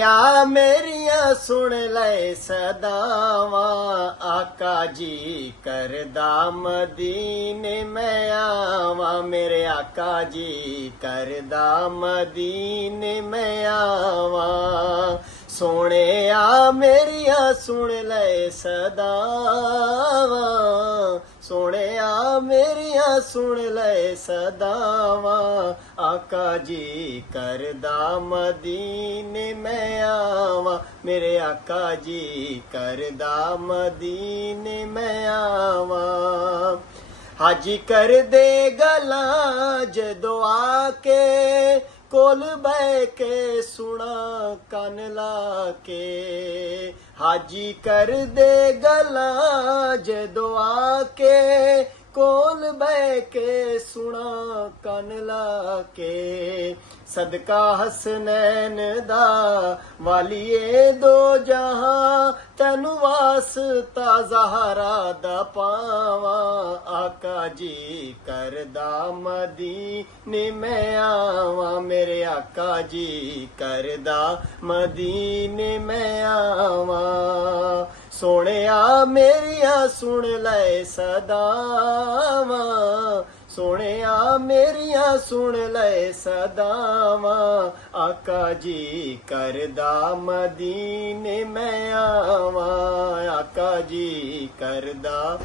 आ मेरिया सुन ले सदावा, आका जी करदा मदीने मैं आवा, मेरे आका जी करदा मदीने मैं आवा। सोने आ मेरिया सुन ले सदावा, सोने आ मेरिया सुन ले सदावा, आका जी करदा मदीने मैं आवा, मेरे आका जी करदा मदीने मैं आवा। हाजी कर दे गला जदों आके, कोल बह के सुना कन ला के, हाजी कर दे गला जदों आके, कोल बह के सुना कन ला के। सदका हसनैन दा वालिए दो जहां, तैनू वास्ता ज़हरा दा पावा, आका जी करदा मदीने मैं आवा, मेरे आका जी करदा मदीने मैं आवा। सोने आ मेरिया सुन ले सदावा, सोने आ मेरिया सुन ले सदावा, आका जी करदा मदीने मैं आवा, आका जी करदा